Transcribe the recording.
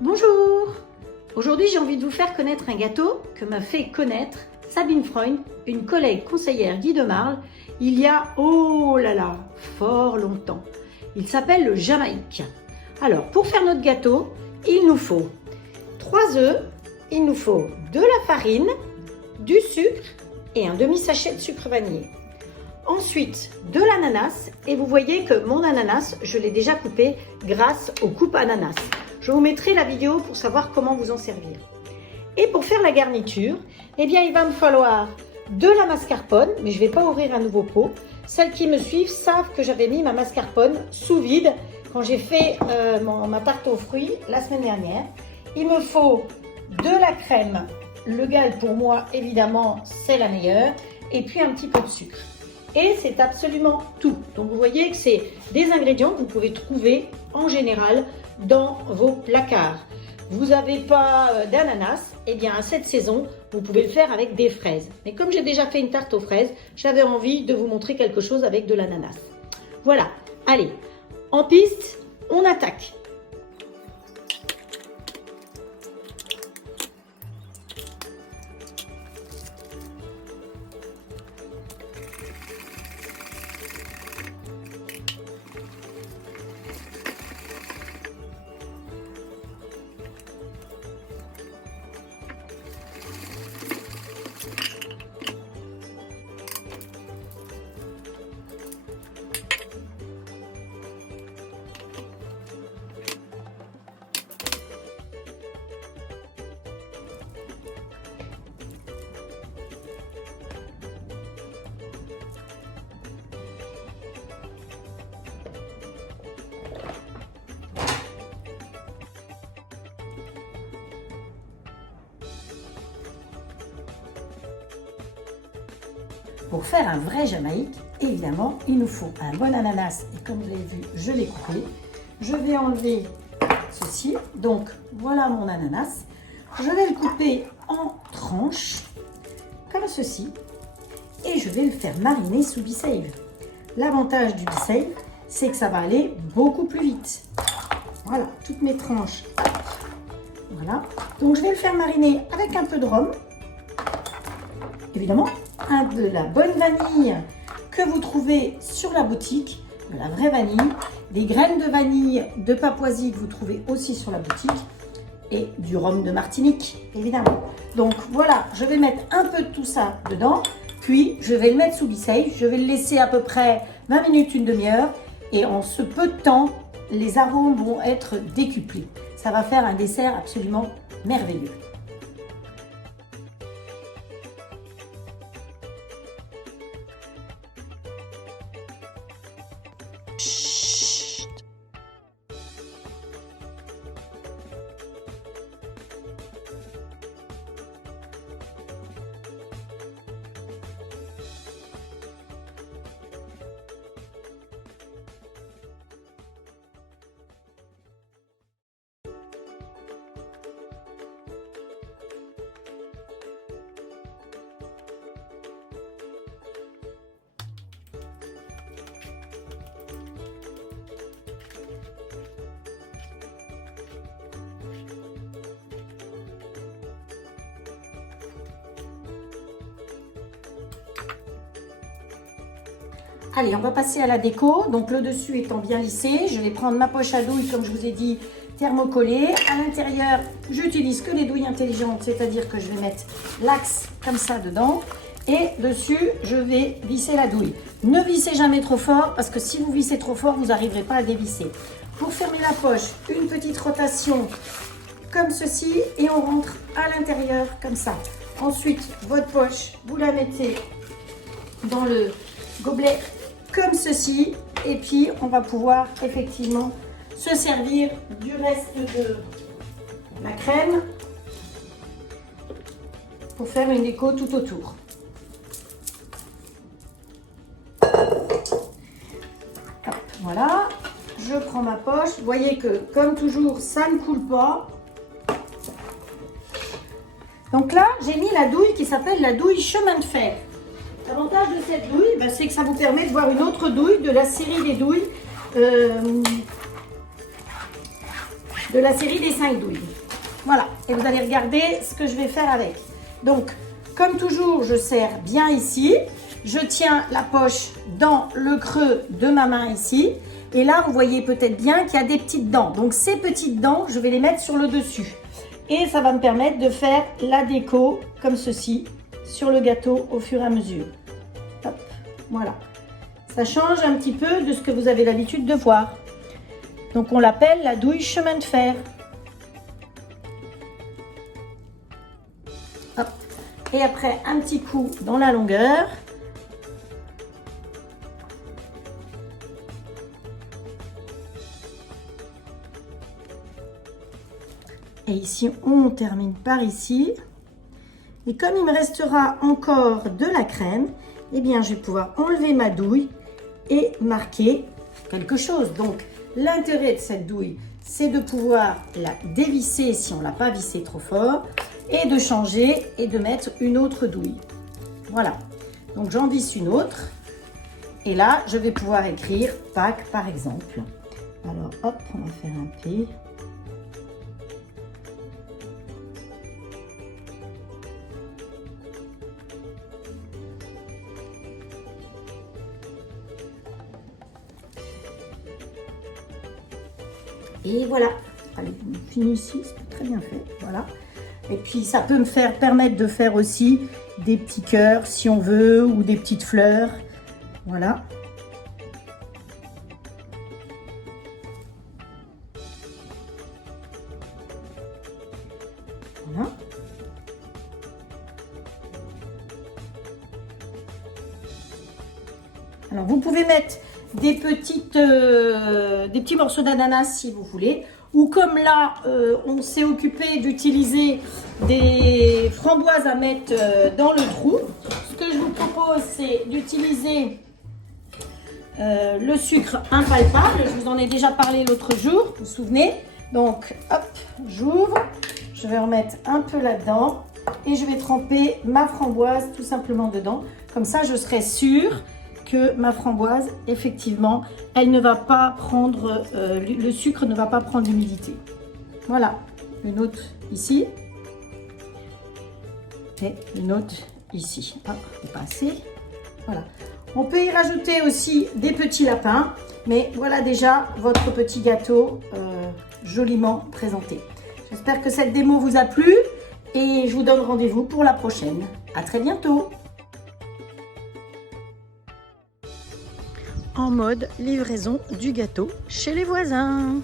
Bonjour! Aujourd'hui, j'ai envie de vous faire connaître un gâteau que m'a fait connaître Sabine Freund, une collègue conseillère Guy de Marle, il y a, oh là là, fort longtemps. Il s'appelle le Jamaïque. Alors, pour faire notre gâteau, il nous faut 3 œufs, il nous faut de la farine, du sucre et un demi-sachet de sucre vanillé. Ensuite, de l'ananas, et vous voyez que mon ananas, je l'ai déjà coupé grâce au coupe ananas. Je vous mettrai la vidéo pour savoir comment vous en servir. Et pour faire la garniture, eh bien, il va me falloir de la mascarpone, mais je ne vais pas ouvrir un nouveau pot. Celles qui me suivent savent que j'avais mis ma mascarpone sous vide quand j'ai fait ma tarte aux fruits la semaine dernière. Il me faut de la crème. Le Gall, pour moi, évidemment, c'est la meilleure. Et puis un petit peu de sucre. Et c'est absolument tout. Donc vous voyez que c'est des ingrédients que vous pouvez trouver en général dans vos placards. Vous n'avez pas d'ananas, eh bien à cette saison, vous pouvez le faire avec des fraises. Mais comme j'ai déjà fait une tarte aux fraises, j'avais envie de vous montrer quelque chose avec de l'ananas. Voilà, allez, en piste, on attaque. Pour faire un vrai Jamaïque, évidemment, il nous faut un bon ananas. Et comme vous l'avez vu, je l'ai coupé. Je vais enlever ceci. Donc, voilà mon ananas. Je vais le couper en tranches, comme ceci. Et je vais le faire mariner sous B-Save. L'avantage du B-Save, c'est que ça va aller beaucoup plus vite. Voilà, toutes mes tranches. Voilà. Donc, je vais le faire mariner avec un peu de rhum. Évidemment, de la bonne vanille que vous trouvez sur la boutique, de la vraie vanille, des graines de vanille de Papouasie que vous trouvez aussi sur la boutique et du rhum de Martinique, évidemment. Donc voilà, je vais mettre un peu de tout ça dedans, puis je vais le mettre sous B-Save, je vais le laisser à peu près 20 minutes, une demi-heure et en ce peu de temps, les arômes vont être décuplés. Ça va faire un dessert absolument merveilleux. Allez, on va passer à la déco. Donc le dessus étant bien lissé, je vais prendre ma poche à douille, comme je vous ai dit, thermocollée. À l'intérieur, j'utilise que les douilles intelligentes, c'est-à-dire que je vais mettre l'axe comme ça dedans. Et dessus, je vais visser la douille. Ne vissez jamais trop fort, parce que si vous vissez trop fort, vous n'arriverez pas à dévisser. Pour fermer la poche, une petite rotation comme ceci, et on rentre à l'intérieur comme ça. Ensuite, votre poche, vous la mettez dans le gobelet comme ceci, et puis on va pouvoir effectivement se servir du reste de la crème pour faire une déco tout autour. Hop, voilà, je prends ma poche, vous voyez que comme toujours ça ne coule pas. Donc là j'ai mis la douille qui s'appelle la douille chemin de fer. L'avantage de cette douille, c'est que ça vous permet de voir une autre douille de la série des douilles de la série des 5 douilles. Voilà, et vous allez regarder ce que je vais faire avec. Donc, comme toujours, je serre bien ici. Je tiens la poche dans le creux de ma main ici. Et là, vous voyez peut-être bien qu'il y a des petites dents. Donc, ces petites dents, je vais les mettre sur le dessus. Et ça va me permettre de faire la déco comme ceci sur le gâteau au fur et à mesure. Hop, voilà. Ça change un petit peu de ce que vous avez l'habitude de voir. Donc, on l'appelle la douille chemin de fer. Hop. Et après, un petit coup dans la longueur. Et ici, on termine par ici. Et comme il me restera encore de la crème, eh bien, je vais pouvoir enlever ma douille et marquer quelque chose. Donc, l'intérêt de cette douille, c'est de pouvoir la dévisser si on ne l'a pas vissée trop fort et de changer et de mettre une autre douille. Voilà. Donc, j'en visse une autre. Et là, je vais pouvoir écrire Pâques, par exemple. Alors, hop, on va faire un P. Et voilà, allez, on finit ici, c'est très bien fait, voilà. Et puis ça peut me permettre de faire aussi des petits cœurs si on veut, ou des petites fleurs, voilà. Voilà. Alors vous pouvez mettre des petits morceaux d'ananas si vous voulez, ou comme là on s'est occupé d'utiliser des framboises à mettre dans le trou. Ce que je vous propose, c'est d'utiliser le sucre impalpable. Je vous en ai déjà parlé l'autre jour, vous vous souvenez. Donc hop, j'ouvre, je vais en mettre un peu là-dedans et je vais tremper ma framboise tout simplement dedans. Comme ça, je serai sûre que ma framboise, effectivement, elle ne va pas prendre, le sucre ne va pas prendre l'humidité. Voilà, une autre ici et une autre ici. Hop, c'est pas assez. Voilà. On peut y rajouter aussi des petits lapins, mais voilà déjà votre petit gâteau joliment présenté. J'espère que cette démo vous a plu et je vous donne rendez-vous pour la prochaine. À très bientôt. En mode livraison du gâteau chez les voisins.